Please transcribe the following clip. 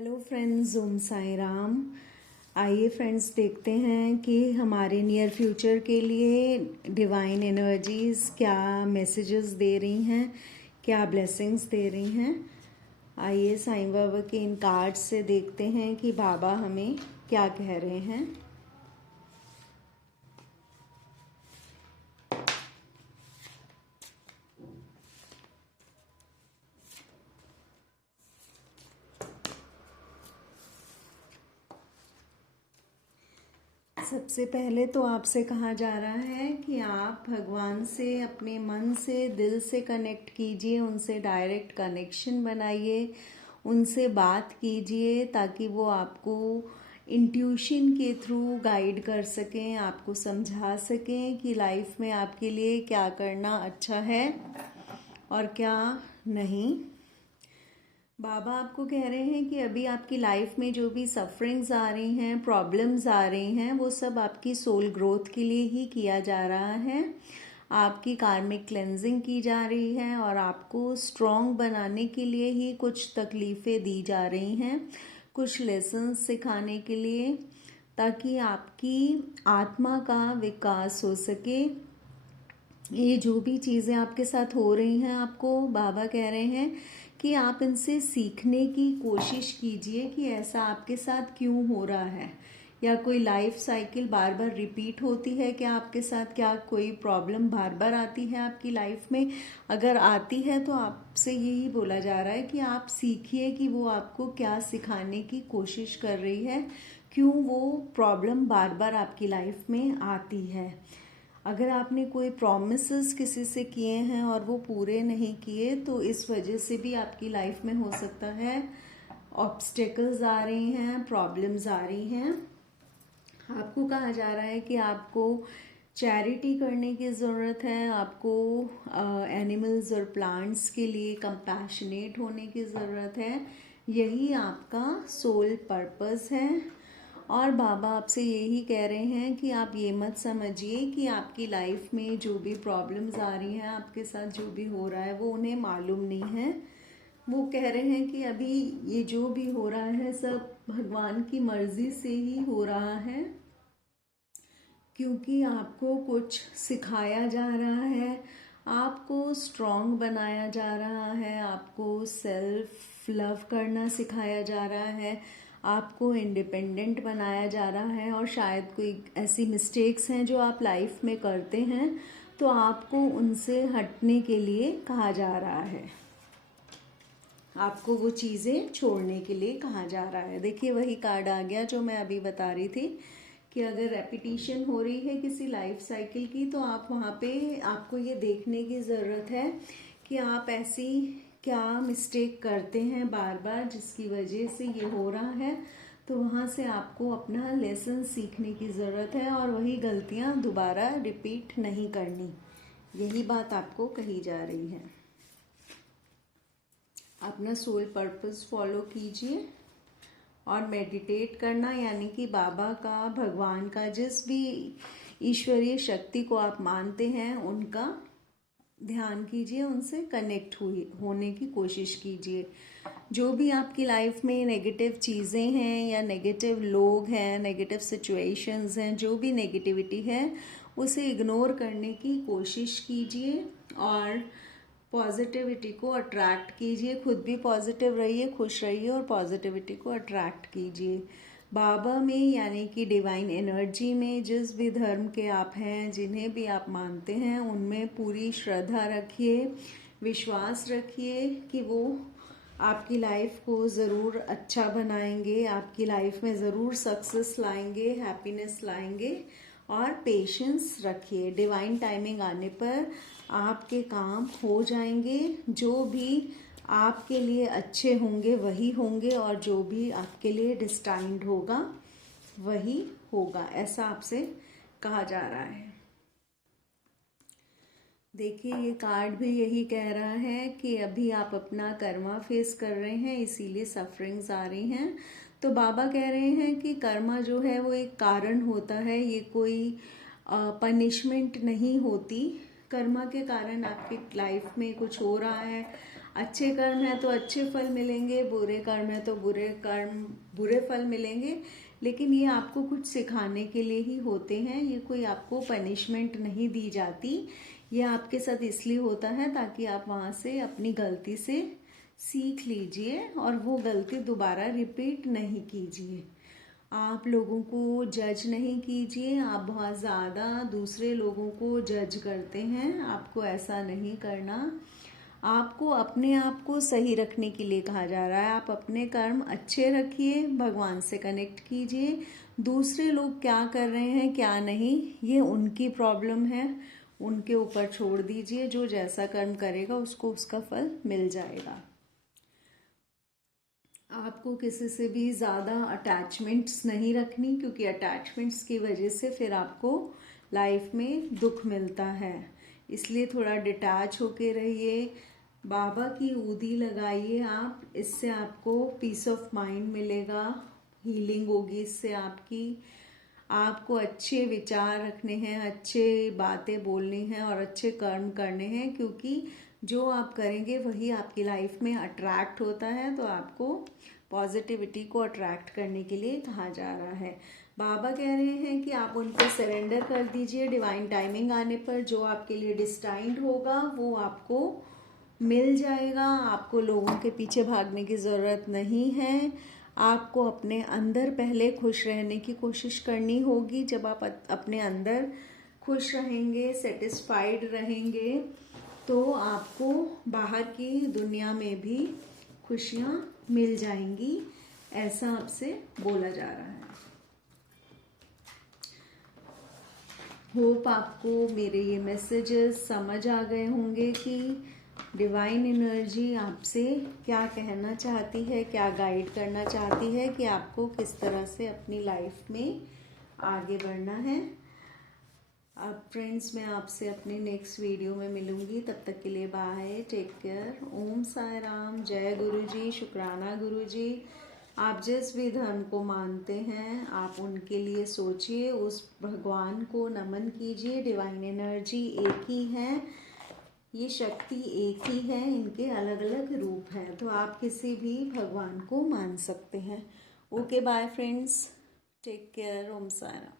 Hello friends, ओम साई राम। आइए friends, देखते हैं कि हमारे नियर फ्यूचर के लिए डिवाइन एनर्जीज़ क्या मैसेजेस दे रही हैं, क्या ब्लेसिंग्स दे रही हैं। आइए साईं बाबा के इन कार्ड्स से देखते हैं कि बाबा हमें क्या कह रहे हैं। सबसे पहले तो आपसे कहा जा रहा है कि आप भगवान से अपने मन से, दिल से कनेक्ट कीजिए, उनसे डायरेक्ट कनेक्शन बनाइए, उनसे बात कीजिए ताकि वो आपको इंट्यूशन के थ्रू गाइड कर सकें, आपको समझा सकें कि लाइफ में आपके लिए क्या करना अच्छा है और क्या नहीं। बाबा आपको कह रहे हैं कि अभी आपकी लाइफ में जो भी सफरिंग्स आ रही हैं, प्रॉब्लम्स आ रही हैं, वो सब आपकी सोल ग्रोथ के लिए ही किया जा रहा है। आपकी कार्मिक क्लेंजिंग की जा रही है और आपको स्ट्रॉन्ग बनाने के लिए ही कुछ तकलीफ़ें दी जा रही हैं, कुछ लेसन्स सिखाने के लिए, ताकि आपकी आत्मा का विकास हो सके। ये जो भी चीज़ें आपके साथ हो रही हैं, आपको बाबा कह रहे हैं कि आप इनसे सीखने की कोशिश कीजिए कि ऐसा आपके साथ क्यों हो रहा है, या कोई लाइफ साइकिल बार बार रिपीट होती है क्या आपके साथ, क्या कोई प्रॉब्लम बार बार आती है आपकी लाइफ में। अगर आती है तो आपसे यही बोला जा रहा है कि आप सीखिए कि वो आपको क्या सिखाने की कोशिश कर रही है, क्यों वो प्रॉब्लम बार बार आपकी लाइफ में आती है। अगर आपने कोई प्रॉमिसेस किसी से किए हैं और वो पूरे नहीं किए, तो इस वजह से भी आपकी लाइफ में हो सकता है ऑब्स्टेकल्स आ रही हैं, प्रॉब्लम्स आ रही हैं। आपको कहा जा रहा है कि आपको चैरिटी करने की ज़रूरत है, आपको एनिमल्स और प्लांट्स के लिए कंपैशनेट होने की ज़रूरत है। यही आपका सोल पर्पस है। और बाबा आपसे यही कह रहे हैं कि आप ये मत समझिए कि आपकी लाइफ में जो भी प्रॉब्लम्स आ रही हैं, आपके साथ जो भी हो रहा है, वो उन्हें मालूम नहीं है। वो कह रहे हैं कि अभी ये जो भी हो रहा है सब भगवान की मर्जी से ही हो रहा है, क्योंकि आपको कुछ सिखाया जा रहा है, आपको स्ट्रॉन्ग बनाया जा रहा है, आपको सेल्फ लव करना सिखाया जा रहा है, आपको इंडिपेंडेंट बनाया जा रहा है। और शायद कोई ऐसी मिस्टेक्स हैं जो आप लाइफ में करते हैं, तो आपको उनसे हटने के लिए कहा जा रहा है, आपको वो चीज़ें छोड़ने के लिए कहा जा रहा है। देखिए, वही कार्ड आ गया जो मैं अभी बता रही थी कि अगर रेपिटिशन हो रही है किसी लाइफ साइकिल की, तो आप वहाँ पे आपको ये देखने की ज़रूरत है कि आप ऐसी क्या मिस्टेक करते हैं बार बार जिसकी वजह से ये हो रहा है। तो वहाँ से आपको अपना लेसन सीखने की ज़रूरत है और वही गलतियाँ दोबारा रिपीट नहीं करनी। यही बात आपको कही जा रही है। अपना सोल पर्पस फॉलो कीजिए और मेडिटेट करना, यानी कि बाबा का, भगवान का, जिस भी ईश्वरीय शक्ति को आप मानते हैं उनका ध्यान कीजिए, उनसे कनेक्ट होने की कोशिश कीजिए। जो भी आपकी लाइफ में नेगेटिव चीज़ें हैं या नेगेटिव लोग हैं, नेगेटिव सिचुएशंस हैं, जो भी नेगेटिविटी है उसे इग्नोर करने की कोशिश कीजिए और पॉजिटिविटी को अट्रैक्ट कीजिए। खुद भी पॉजिटिव रहिए, खुश रहिए और पॉजिटिविटी को अट्रैक्ट कीजिए। बाबा में, यानी कि डिवाइन एनर्जी में, जिस भी धर्म के आप हैं, जिन्हें भी आप मानते हैं, उनमें पूरी श्रद्धा रखिए, विश्वास रखिए कि वो आपकी लाइफ को ज़रूर अच्छा बनाएंगे, आपकी लाइफ में ज़रूर सक्सेस लाएंगे, हैप्पीनेस लाएंगे। और पेशेंस रखिए, डिवाइन टाइमिंग आने पर आपके काम हो जाएंगे। जो भी आपके लिए अच्छे होंगे वही होंगे, और जो भी आपके लिए डिस्टाइंड होगा वही होगा, ऐसा आपसे कहा जा रहा है। देखिए, ये कार्ड भी यही कह रहा है कि अभी आप अपना कर्मा फेस कर रहे हैं, इसीलिए सफरिंग्स आ रही हैं। तो बाबा कह रहे हैं कि कर्मा जो है वो एक कारण होता है, ये कोई पनिशमेंट नहीं होती। कर्मा के कारण आपकी लाइफ में कुछ हो रहा है, अच्छे कर्म है तो अच्छे फल मिलेंगे, बुरे कर्म है तो बुरे फल मिलेंगे। लेकिन ये आपको कुछ सिखाने के लिए ही होते हैं, ये कोई आपको पनिशमेंट नहीं दी जाती। ये आपके साथ इसलिए होता है ताकि आप वहाँ से अपनी गलती से सीख लीजिए और वो गलती दोबारा रिपीट नहीं कीजिए। आप लोगों को जज नहीं कीजिए। आप बहुत ज़्यादा दूसरे लोगों को जज करते हैं, आपको ऐसा नहीं करना। आपको अपने आप को सही रखने के लिए कहा जा रहा है। आप अपने कर्म अच्छे रखिए, भगवान से कनेक्ट कीजिए। दूसरे लोग क्या कर रहे हैं क्या नहीं, ये उनकी प्रॉब्लम है, उनके ऊपर छोड़ दीजिए। जो जैसा कर्म करेगा उसको उसका फल मिल जाएगा। आपको किसी से भी ज़्यादा अटैचमेंट्स नहीं रखनी, क्योंकि अटैचमेंट्स की वजह से फिर आपको लाइफ में दुख मिलता है। इसलिए थोड़ा डिटैच होके रहिए। बाबा की ऊदी लगाइए आप, इससे आपको पीस ऑफ माइंड मिलेगा, हीलिंग होगी इससे आपकी। आपको अच्छे विचार रखने हैं, अच्छे बातें बोलनी हैं और अच्छे कर्म करने हैं, क्योंकि जो आप करेंगे वही आपकी लाइफ में अट्रैक्ट होता है। तो आपको पॉजिटिविटी को अट्रैक्ट करने के लिए कहा जा रहा है। बाबा कह रहे हैं कि आप उनको सरेंडर कर दीजिए। डिवाइन टाइमिंग आने पर जो आपके लिए डिस्टाइंड होगा वो आपको मिल जाएगा। आपको लोगों के पीछे भागने की ज़रूरत नहीं है। आपको अपने अंदर पहले खुश रहने की कोशिश करनी होगी। जब आप अपने अंदर खुश रहेंगे, सेटिस्फाइड रहेंगे, तो आपको बाहर की दुनिया में भी खुशियाँ मिल जाएंगी, ऐसा आपसे बोला जा रहा है। होप आपको मेरे ये मैसेजेस समझ आ गए होंगे कि डिवाइन एनर्जी आपसे क्या कहना चाहती है, क्या गाइड करना चाहती है कि आपको किस तरह से अपनी लाइफ में आगे बढ़ना है। अब फ्रेंड्स, मैं आपसे अपने नेक्स्ट वीडियो में मिलूंगी। तब तक के लिए bye, take care. Om Sai Ram, जय गुरु जी, शुक्राना गुरु जी। आप जिस भी धर्म को मानते हैं आप उनके लिए सोचिए, उस भगवान को नमन कीजिए। डिवाइन एनर्जी एक ही है, ये शक्ति एक ही है, इनके अलग अलग रूप हैं, तो आप किसी भी भगवान को मान सकते हैं। Okay bye friends, take care. Om Sai Ram.